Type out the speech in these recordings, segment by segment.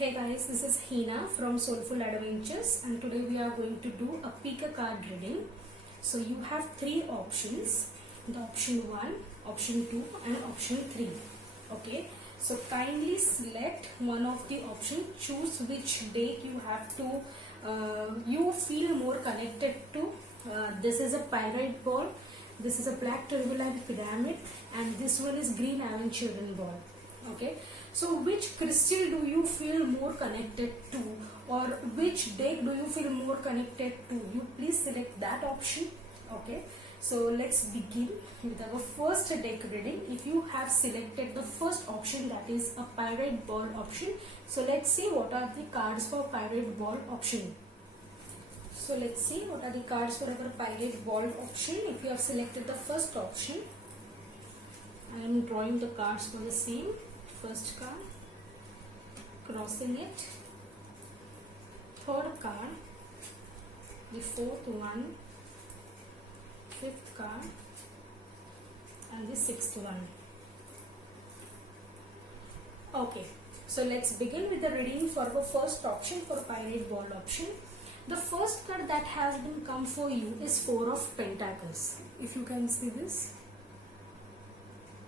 Hey guys, this is Hina from Soulful Adventures, and today we are going to do a pick a card reading. So you have three options, the option 1, option 2 and option 3. Okay, so kindly select one of the options, choose which deck you have to, you feel more connected to. This is a pyrite ball, this is a black turbulent pyramid, and this one is green aventurine ball. Okay, so which crystal do you feel more connected to, or which deck do you feel more connected to? You please select that option. Okay, so let's begin with our first deck reading. If you have selected the first option, that is a pyrite ball option, so let's see what are the cards for pyrite ball option. So let's see what are the cards for our pyrite ball option. If you have selected the first option, I am drawing the cards for the same. First card, crossing it, third card, the fourth one, fifth card, and the sixth one. Okay, so let's begin with the reading for the first option, for pyrite ball option. The first card that has been come for you is Four of Pentacles. If you can see this,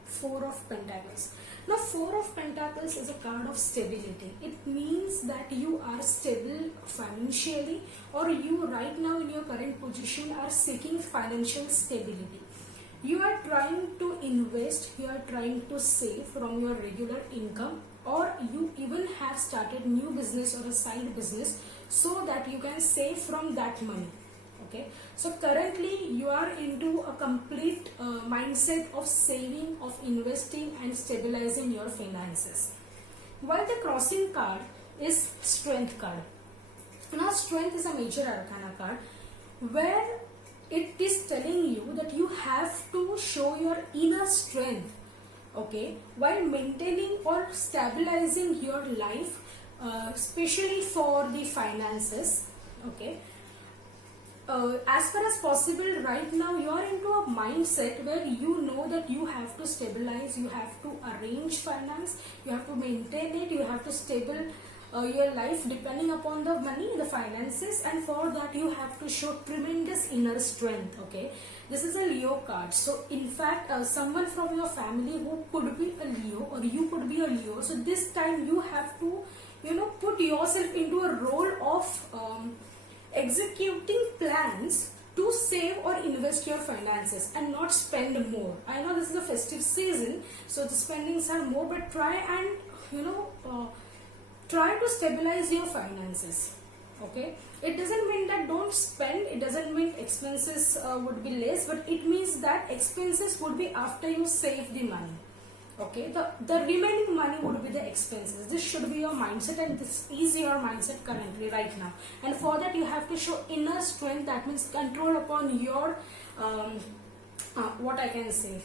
Four of Pentacles. Now, Four of Pentacles is a card of stability. It means that you are stable financially, or you right now in your current position are seeking financial stability. You are trying to invest, you are trying to save from your regular income, or you even have started new business or a side business so that you can save from that money. Okay, so currently you are into a complete mindset of saving, of investing and stabilizing your finances. While the crossing card is Strength card. Now Strength is a major arcana card where it is telling you that you have to show your inner strength, okay, while maintaining or stabilizing your life, especially for the finances. Okay, as far as possible, right now you are into a mindset where you know that you have to stabilize, you have to arrange finance, you have to maintain it, you have to stable your life depending upon the money, the finances, and for that you have to show tremendous inner strength. Okay, this is a Leo card, so in fact someone from your family who could be a Leo, or you could be a Leo, so this time you have to, put yourself into a role of executing plans to save or invest your finances and not spend more. I know this is a festive season, so the spendings are more, but try and try to stabilize your finances. Okay, it doesn't mean that don't spend, it doesn't mean expenses would be less, but it means that expenses would be after you save the money. Okay, the remaining money would be the expenses. This should be your mindset, and this is your mindset currently right now. And for that you have to show inner strength, that means control upon your what I can say,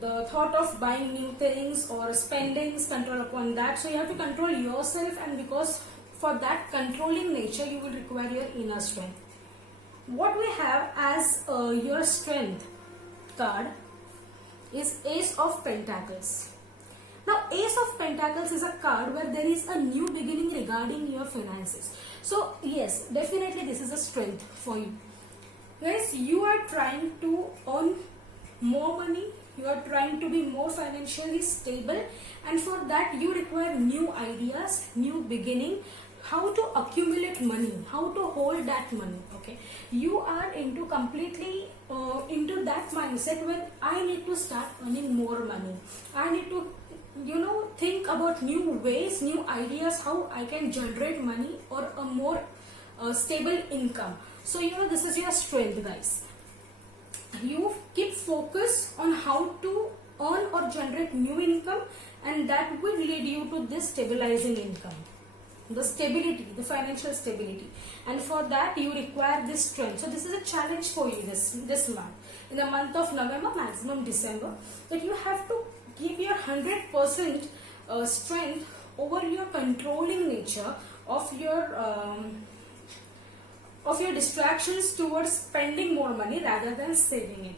the thought of buying new things or spendings, control upon that. So you have to control yourself, and because for that controlling nature you will require your inner strength. What we have as your Strength card is Ace of Pentacles. Now Ace of Pentacles is a card where there is a new beginning regarding your finances. So yes, definitely this is a strength for you. Guys, you are trying to earn more money, you are trying to be more financially stable, and for that you require new ideas, new beginning, how to accumulate money, how to hold that money. Okay, you are into completely into that mindset where I need to start earning more money, I need to think about new ways, new ideas, how I can generate money or a more stable income. So this is your strength, guys. You keep focus on how to earn or generate new income, and that will lead you to this stabilizing income, the stability, the financial stability, and for that you require this strength. So this is a challenge for you this month, in the month of November, maximum December, that you have to give your 100% strength over your controlling nature of your distractions towards spending more money rather than saving it.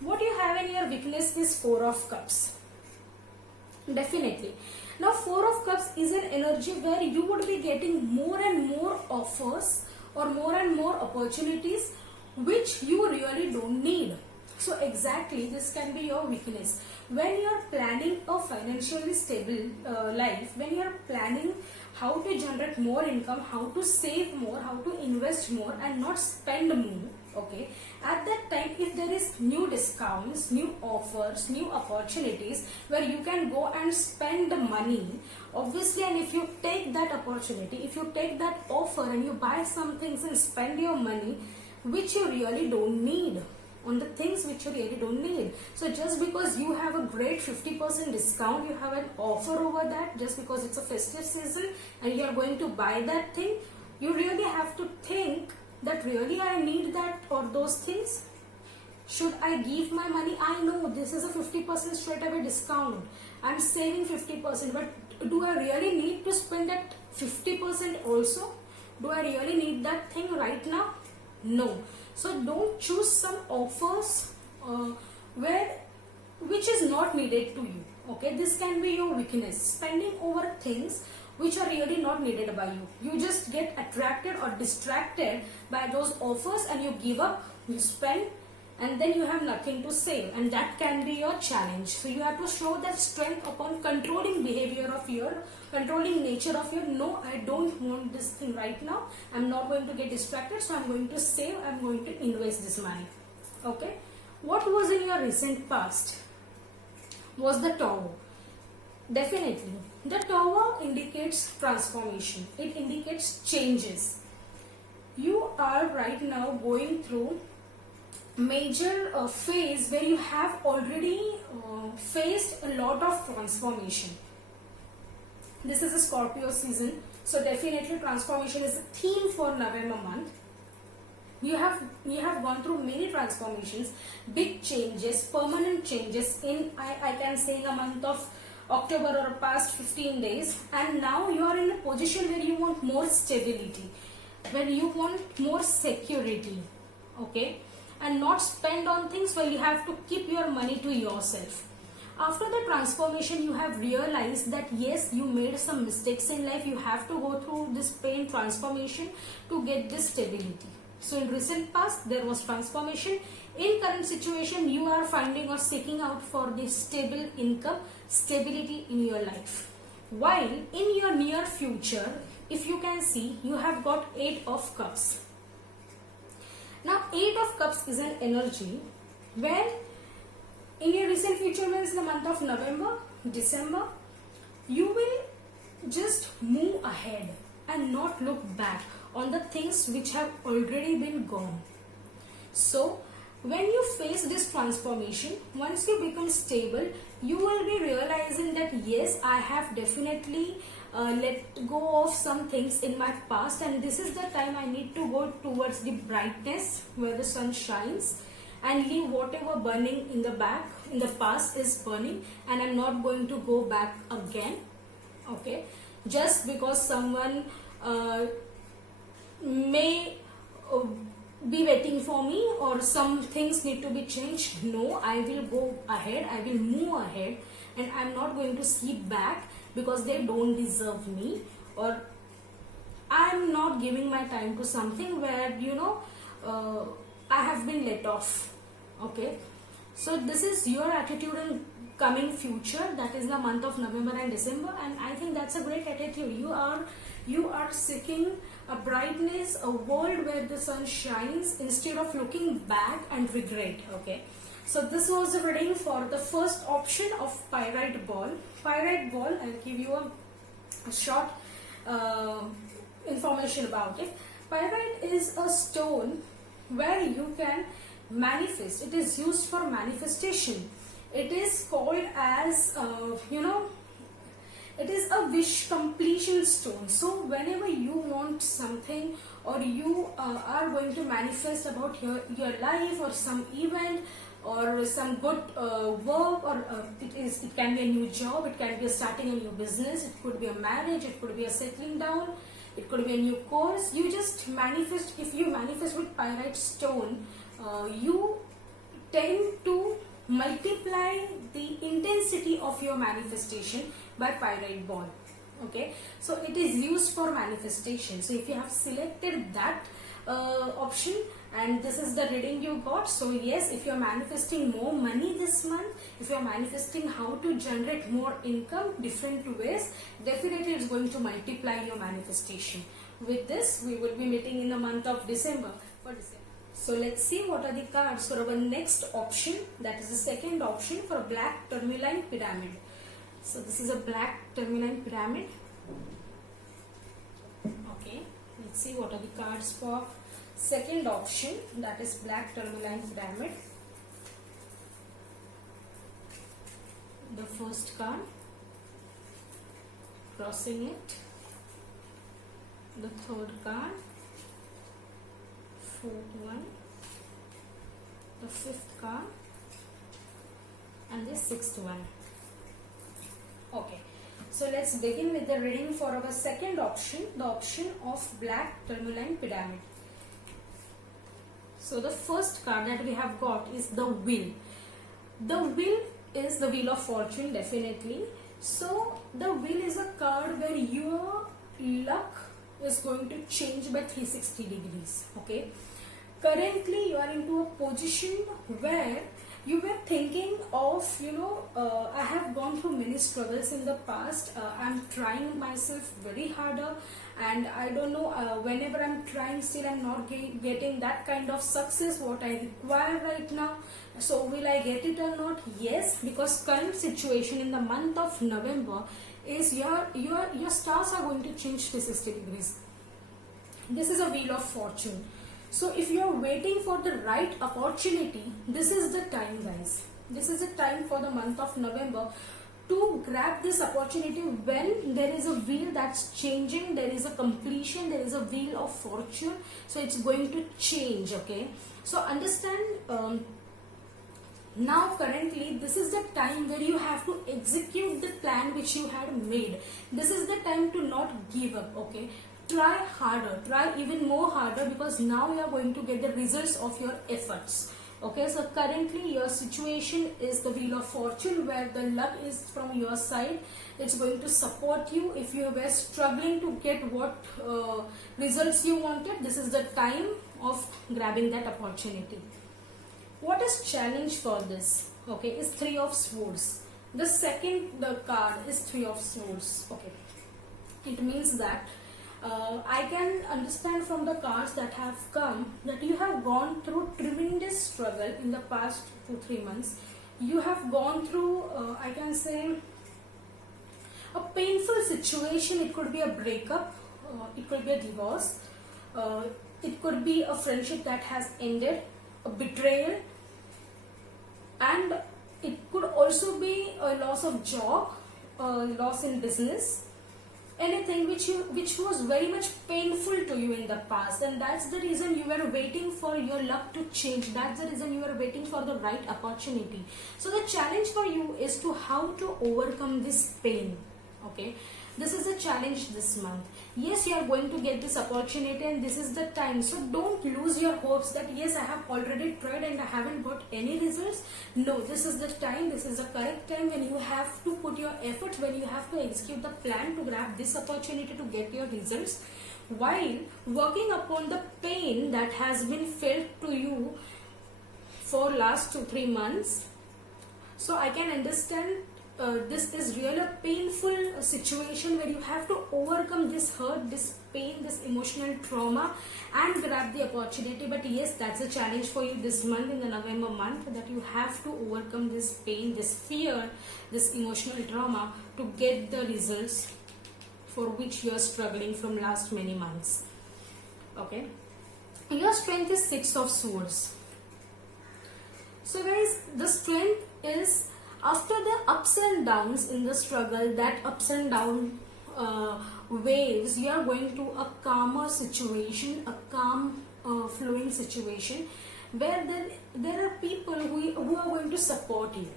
What you have in your weakness is Four of Cups. Definitely Now 4 of cups is an energy where you would be getting more and more offers or more and more opportunities which you really don't need. So exactly this can be your weakness. When you are planning a financially stable life, when you are planning how to generate more income, how to save more, how to invest more and not spend more, okay, at that time if there is new discounts, new offers, new opportunities where you can go and spend the money, obviously, and if you take that opportunity, if you take that offer and you buy some things and spend your money which you really don't need, on the things which you really don't need. So just because you have a great 50% discount, you have an offer over that, just because it's a festive season and you are going to buy that thing, you really have to think that really I need that or those things. Should I give my money? I know this is a 50% straight away discount. I'm saving 50%, but do I really need to spend that 50% also? Do I really need that thing right now? No. So don't choose some offers which is not needed to you. Okay, this can be your weakness. Spending over things which are really not needed by you. You just get attracted or distracted by those offers and you give up, you spend, and then you have nothing to save, and that can be your challenge. So you have to show that strength upon controlling behavior of your, controlling nature of your, no, I don't want this thing right now, I'm not going to get distracted, so I'm going to save, I'm going to invest this money. Okay, what was in your recent past was the Tower. Definitely the Tower indicates transformation, it indicates changes. You are right now going through major phase where you have already faced a lot of transformation. This is a Scorpio season, so definitely transformation is a theme for November month. You have gone through many transformations, big changes, permanent changes in I can say in the month of October or past 15 days, and now you are in a position where you want more stability, where you want more security, okay, and not spend on things where you have to keep your money to yourself. After the transformation, you have realized that yes, you made some mistakes in life, you have to go through this pain transformation to get this stability. So in recent past there was transformation, in current situation you are finding or seeking out for the stable income, stability in your life. While in your near future, if you can see, you have got 8 of cups. Now 8 of cups is an energy where in your recent future, means the month of November, December, you will just move ahead and not look back on the things which have already been gone. So when you face this transformation, once you become stable, you will be realizing that yes, I have definitely let go of some things in my past, and this is the time I need to go towards the brightness where the sun shines and leave whatever burning in the back, in the past is burning, and I'm not going to go back again. Okay, just because someone may be waiting for me or some things need to be changed, no, I will go ahead, I will move ahead, and I'm not going to sleep back because they don't deserve me, or I'm not giving my time to something where I have been let off. Okay, so this is your attitude in coming future, that is the month of November and December, and I think that's a great attitude. You are seeking a brightness, a world where the sun shines instead of looking back and regret. Okay, so this was the reading for the first option of pyrite ball. Pyrite ball, I'll give you a short information about it. Pyrite is a stone where you can manifest. It is used for manifestation. It is called as it is a wish completion stone. So whenever you want something, or you are going to manifest about your life or some event or some good work, or it can be a new job, it can be starting a new business, it could be a marriage, it could be a settling down, it could be a new course. You just manifest. If you manifest with pyrite stone, you tend to multiply the intensity of your manifestation by pyrite ball. Okay, so it is used for manifestation. So if you have selected that option and this is the reading you got, so yes, if you are manifesting more money this month, if you are manifesting how to generate more income different ways, definitely it's going to multiply your manifestation. With this, we will be meeting in the month of December. So let's see what are the cards for our next option, that is the second option for black tourmaline pyramid. So this is a black tourmaline pyramid. Okay, let's see what are the cards for second option, that is black tourmaline pyramid. The first card, crossing it. The third card, fourth one, the fifth card, and the sixth one. Okay, so let's begin with the reading for our second option, the option of black tourmaline pyramid. So the first card that we have got is the wheel. The wheel is the wheel of fortune, definitely. So the wheel is a card where your luck is going to change by 360 degrees. Okay, currently you are into a position where you were thinking of, I have gone through many struggles in the past. I'm trying myself very harder, and I don't know, whenever I'm trying, still I'm not getting that kind of success what I require right now. So will I get it or not? Yes, because current situation in the month of November is your stars are going to change 360 degrees. This is a wheel of fortune. So if you are waiting for the right opportunity, this is the time, guys. This is the time for the month of November to grab this opportunity. When there is a wheel that's changing, there is a completion, there is a wheel of fortune, so it's going to change. Okay, so understand, now currently this is the time where you have to execute the plan which you had made. This is the time to not give up. Okay, try harder, try even more harder, because now you are going to get the results of your efforts. Okay, so currently your situation is the wheel of fortune, where the luck is from your side. It's going to support you. If you were struggling to get what results you wanted, this is the time of grabbing that opportunity. What is challenge for this? Okay, is Three of Swords. The card is Three of Swords. Okay, it means that I can understand from the cards that have come that you have gone through tremendous struggle in the past 2-3 months. You have gone through, I can say, a painful situation. It could be a breakup, it could be a divorce, it could be a friendship that has ended, a betrayal, and it could also be a loss of job, loss in business, anything which was very much painful to you in the past, and that's the reason you were waiting for your luck to change. That's the reason you were waiting for the right opportunity. So the challenge for you is to how to overcome this pain. Okay, this is the challenge this month. Yes, you are going to get this opportunity, and this is the time. So don't lose your hopes that yes, I have already tried and I haven't got any results. No, this is the time, this is the correct time when you have to put your efforts, when you have to execute the plan to grab this opportunity to get your results, while working upon the pain that has been felt to you for last 2-3 months. So I can understand this is really a painful situation where you have to overcome this hurt, this pain, this emotional trauma, and grab the opportunity. But yes, that's a challenge for you this month, in the November month, that you have to overcome this pain, this fear, this emotional trauma to get the results for which you are struggling from last many months. Okay, your strength is Six of Swords. So guys, the strength is, after the ups and downs in the struggle, that ups and down waves, you are going to a calmer situation, a calm flowing situation, where there are people who are going to support you.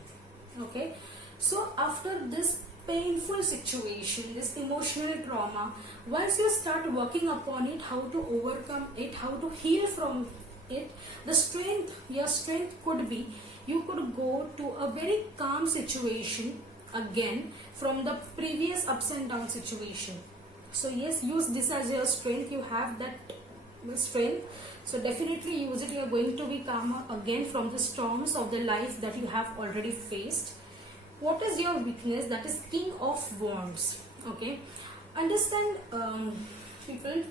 Okay, so after this painful situation, this emotional trauma, once you start working upon it, how to overcome it, how to heal from it, the strength, your strength could be you could go to a very calm situation again from the previous ups and down situation. So yes, use this as your strength. You have that strength, so definitely use it. You are going to be calmer again from the storms of the life that you have already faced. What is your weakness? That is King of Wands. Okay, understand, people,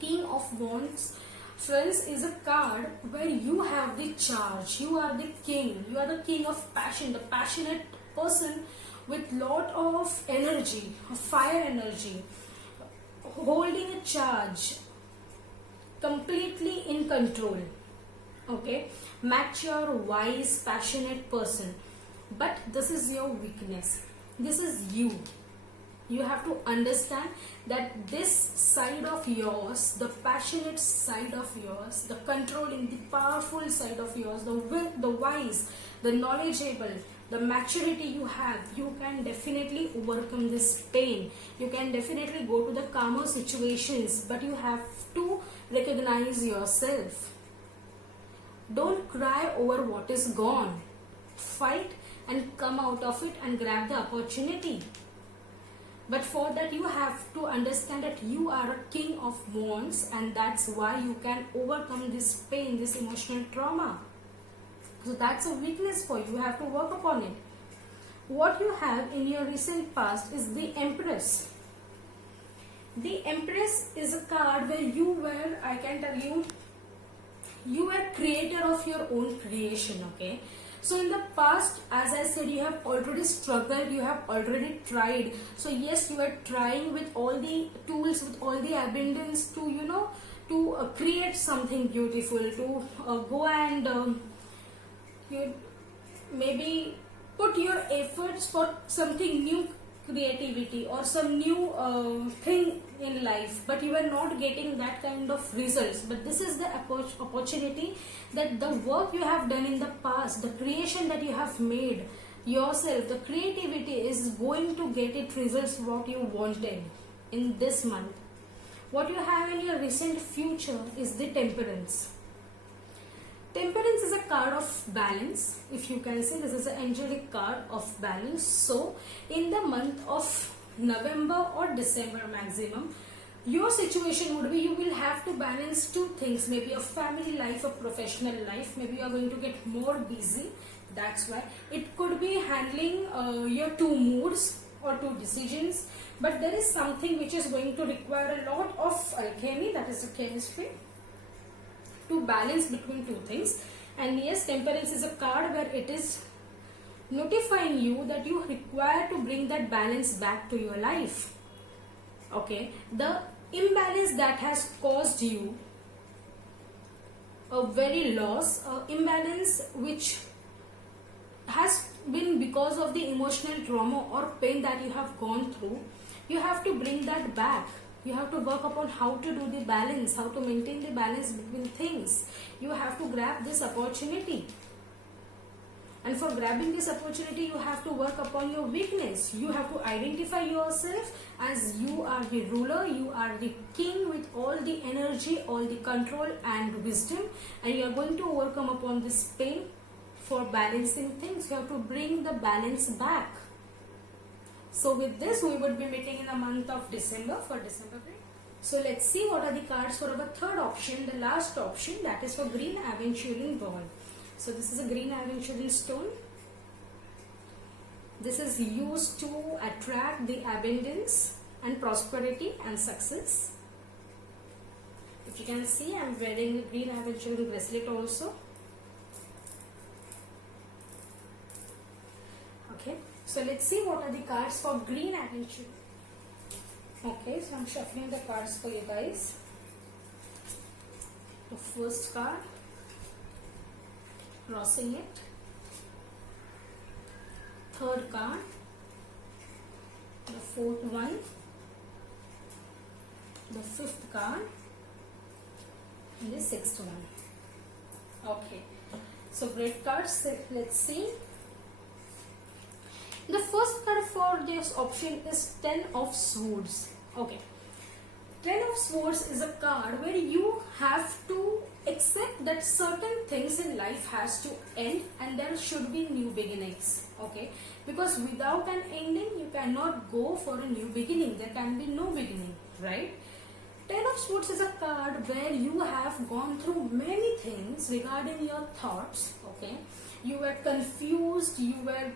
King of Wands, friends, is a card where you have the charge. You are the king. You are the king of passion, the passionate person with lot of energy, fire energy, holding a charge, completely in control. Okay, mature, wise, passionate person. But this is your weakness. This is you. You have to understand that this side of yours, the passionate side of yours, the controlling, the powerful side of yours, the wise, the knowledgeable, the maturity you have, you can definitely overcome this pain. You can definitely go to the calmer situations, but you have to recognize yourself. Don't cry over what is gone. Fight and come out of it and grab the opportunity. But for that, you have to understand that you are a king of wands, and that's why you can overcome this pain, this emotional trauma. So that's a weakness for you. You have to work upon it. What you have in your recent past is the Empress. The Empress is a card where you were, I can tell you, you were creator of your own creation. Okay, so in the past, as I said, you have already struggled, you have already tried. So yes, you are trying with all the tools, with all the abundance to, to create something beautiful, to go and you maybe put your efforts for something new, creativity or some new thing in life, but you are not getting that kind of results. But this is the opportunity, that the work you have done in the past, the creation that you have made yourself, the creativity is going to get it results what you wanted in this month. What you have in your recent future is the Temperance. Temperance is a card of balance. If you can say, this is an angelic card of balance. So in the month of November or December maximum, your situation would be, you will have to balance two things, maybe a family life, a professional life. Maybe you are going to get more busy. That's why it could be handling your two moods or two decisions. But there is something which is going to require a lot of alchemy, that is the chemistry, to balance between two things. And yes, Temperance is a card where it is notifying you that you require to bring that balance back to your life. Okay, the imbalance that has caused you a very loss, imbalance which has been because of the emotional trauma or pain that you have gone through, you have to bring that back. You have to work upon how to do the balance, how to maintain the balance between things. You have to grab this opportunity. And for grabbing this opportunity, you have to work upon your weakness. You have to identify yourself as you are the ruler, you are the king with all the energy, all the control and wisdom. And you are going to overcome upon this pain for balancing things. You have to bring the balance back. So with this, we would be meeting in the month of December for December break. So let's see what are the cards for our third option, the last option, that is for Green Aventurine Ball. So this is a Green Aventurine stone. This is used to attract the abundance and prosperity and success. If you can see, I am wearing a Green Aventurine bracelet also. Okay. So let's see what are the cards for Green Aventurine. Okay, so I'm shuffling the cards for you guys. The first card, crossing it. Third card, the fourth one, the fifth card, and the sixth one. Okay, so great cards. Let's see. The first card for this option is Ten of Swords. Okay, Ten of Swords is a card where you have to accept that certain things in life has to end and there should be new beginnings. Okay, because without an ending you cannot go for a new beginning. There can be no beginning, right? Ten of Swords is a card where you have gone through many things regarding your thoughts. Okay, you were confused, you were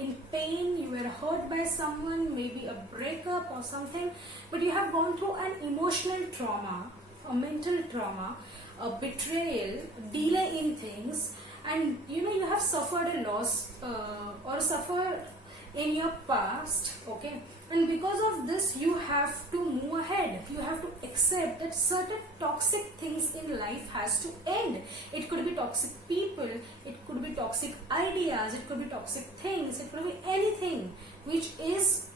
in pain, you were hurt by someone, maybe a breakup or something, but you have gone through an emotional trauma, a mental trauma, a betrayal, delay in things, and you have suffered a loss or suffered in your past. Okay, and because of this you have to move ahead. You have to accept that certain toxic things in life has to end. It could be toxic people, it could be toxic ideas, it could be toxic things, it could be anything which is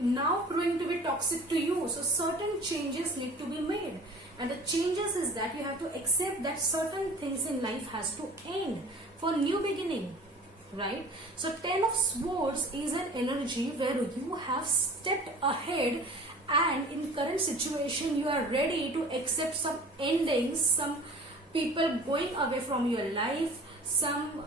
now proving to be toxic to you. So certain changes need to be made, and the changes is that you have to accept that certain things in life has to end for new beginning. Right? So Ten of Swords is an energy where you have stepped ahead, and in current situation you are ready to accept some endings, some people going away from your life, some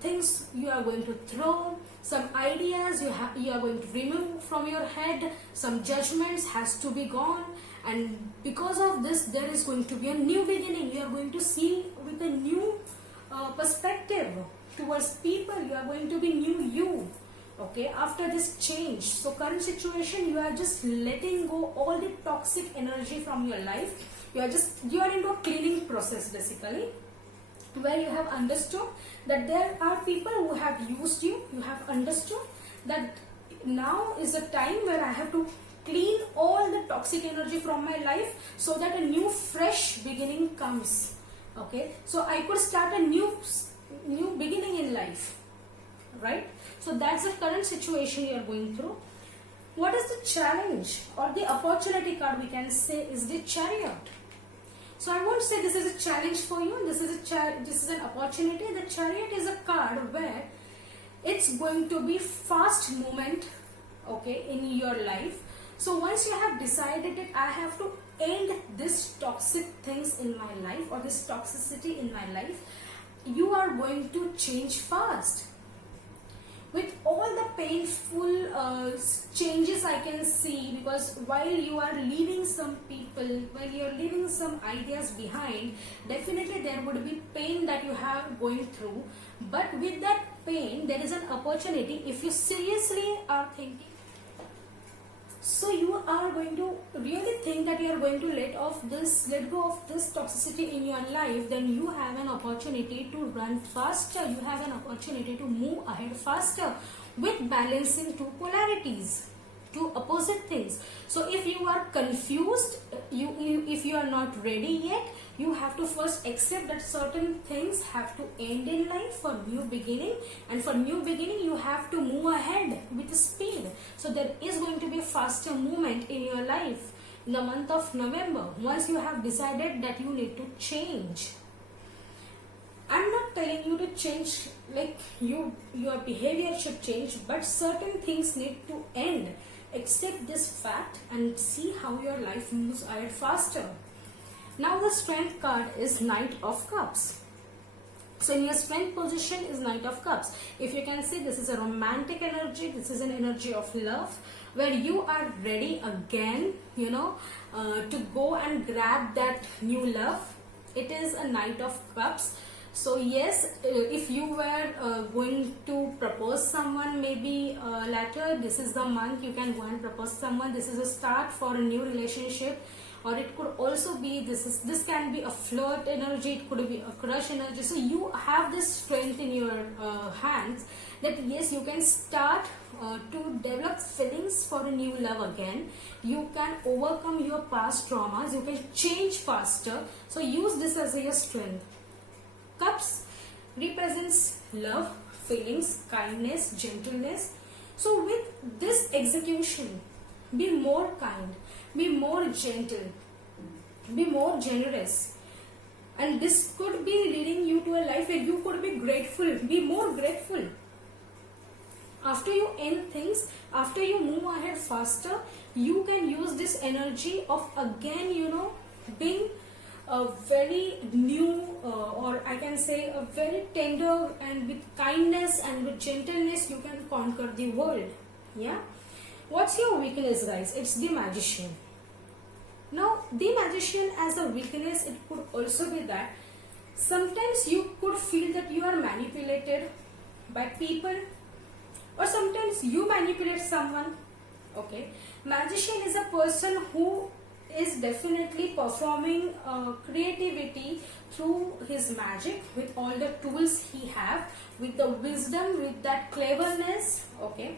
things you are going to throw, some ideas you are going to remove from your head, some judgments has to be gone, and because of this there is going to be a new beginning. You are going to see with a new perspective towards people. You are going to be new you. Okay, after this change. So current situation, you are just letting go all the toxic energy from your life. You are into a cleaning process basically, where you have understood that there are people who have used you. You have understood that now is the time where I have to clean all the toxic energy from my life so that a new fresh beginning comes. Okay, so I could start a new beginning in life, right? So that's the current situation you are going through. What is the challenge or the opportunity card we can say is the Chariot. So I won't say this is a challenge for you. This is an opportunity. The Chariot is a card where it's going to be fast movement, okay, in your life. So once you have decided that I have to end this toxic things in my life or this toxicity in my life, you are going to change fast. With all the painful changes I can see, because while you are leaving some people, while you are leaving some ideas behind, definitely there would be pain that you have going through. But with that pain, there is an opportunity if you seriously are thinking. So you are going to really think that you are going to let go of this toxicity in your life, then you have an opportunity to run faster. You have an opportunity to move ahead faster with balancing two polarities, two opposite things. So if you are confused, if you are not ready yet, you have to first accept that certain things have to end in life for new beginning, and for new beginning you have to move ahead with speed. So there is going to be a faster movement in your life in the month of November once you have decided that you need to change. I'm not telling you to change like your behavior should change, but certain things need to end. Accept this fact and see how your life moves ahead faster. Now the Strength card is Knight of Cups. So in your Strength position is Knight of Cups. If you can see, this is a romantic energy. This is an energy of love where you are ready again, to go and grab that new love. It is a Knight of Cups. So yes, if you were going to propose someone maybe later, this is the month you can go and propose someone. This is a start for a new relationship, or it could also be this can be a flirt energy, it could be a crush energy. So you have this strength in your hands that yes, you can start to develop feelings for a new love again. You can overcome your past traumas, you can change faster. So use this as your strength. Cups represents love, feelings, kindness, gentleness. So with this execution, be more kind, be more gentle, be more generous. And this could be leading you to a life where you could be grateful, be more grateful. After you end things, after you move ahead faster, you can use this energy of again, being a very new, or I can say a very tender, and with kindness and with gentleness you can conquer the world. Yeah. What's your weakness, guys? It's the magician. Now the magician as a weakness, it could also be that sometimes you could feel that you are manipulated by people, or sometimes you manipulate someone. Okay, magician is a person who is definitely performing creativity through his magic, with all the tools he have, with the wisdom, with that cleverness. Okay,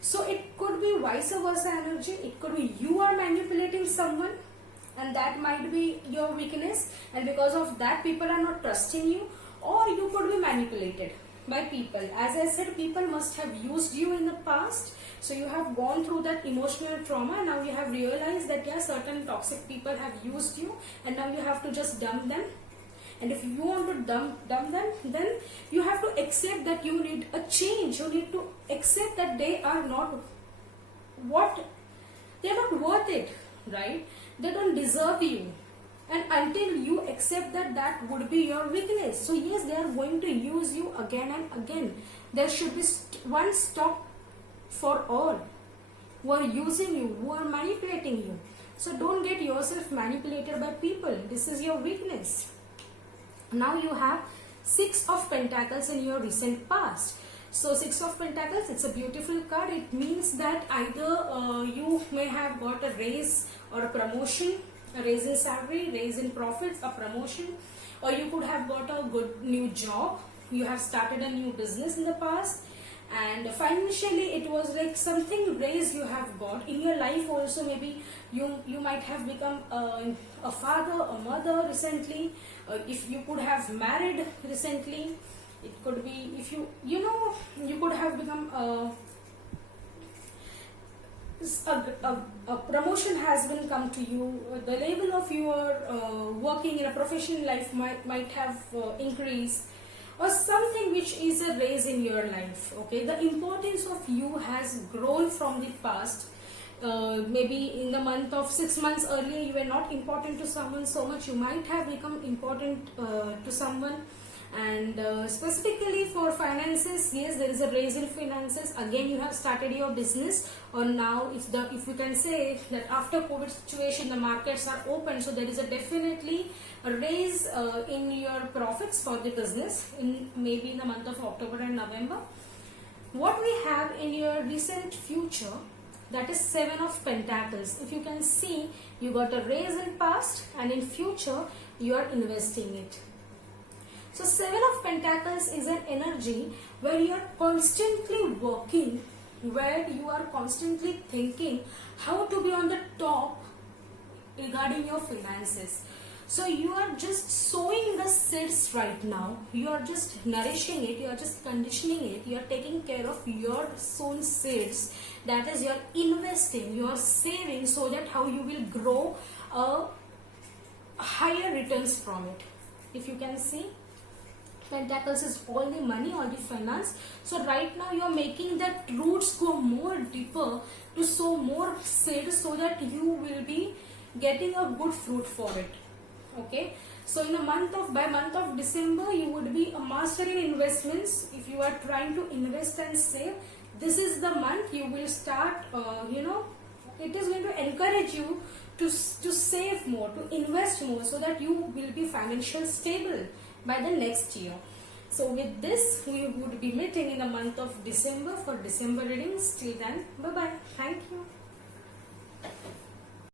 so it could be vice versa energy. It could be you are manipulating someone, and that might be your weakness, and because of that people are not trusting you. Or you could be manipulated by people. As I said, people must have used you in the past, so you have gone through that emotional trauma. Now you have realized that yeah, certain toxic people have used you, and now you have to just dump them. And if you want to dump them, then you have to accept that you need a change. You need to accept that they are not worth it, right? They don't deserve you. And until you accept that, that would be your weakness. So yes, they are going to use you again and again. There should be one stop for all who are using you, who are manipulating you. So don't get yourself manipulated by people. This is your weakness. Now you have 6 of Pentacles in your recent past. So 6 of Pentacles, it's a beautiful card. It means that either you may have got a raise or a promotion, a raise in salary, raise in profits, a promotion, or you could have got a good new job. You have started a new business in the past, and financially it was like something raise you have got in your life. Also maybe you might have become a father, a mother recently. If you could have married recently, it could be if you could have become a promotion has been come to you. The level of your working in a professional life might have increased, or something which is a raise in your life. Okay, the importance of you has grown from the past. Maybe in the month of 6 months earlier you were not important to someone so much, you might have become important to someone. And specifically for finances, yes, there is a raise in finances. Again, you have started your business, or now if you can say that after COVID situation the markets are open, so there is a definitely a raise in your profits for the business in maybe in the month of October and November. What we have in your recent future, that is 7 of Pentacles. If you can see, you got a raise in past, and in future you are investing it. So 7 of Pentacles is an energy where you are constantly working, where you are constantly thinking how to be on the top regarding your finances. So you are just sowing the seeds right now. You are just nourishing it. You are just conditioning it. You are taking care of your sown seeds. That is, you are investing. You are saving so that how you will grow higher returns from it. If you can see, Pentacles is all the money, all the finance. So right now you are making that roots go more deeper to sow more seeds so that you will be getting a good fruit for it. Okay, so in by month of December you would be a master in investments. If you are trying to invest and save, this is the month you will start. It is going to encourage you to save more, to invest more, so that you will be financially stable by the next year. So with this, we would be meeting in the month of December for December readings. Till then, bye bye. Thank you.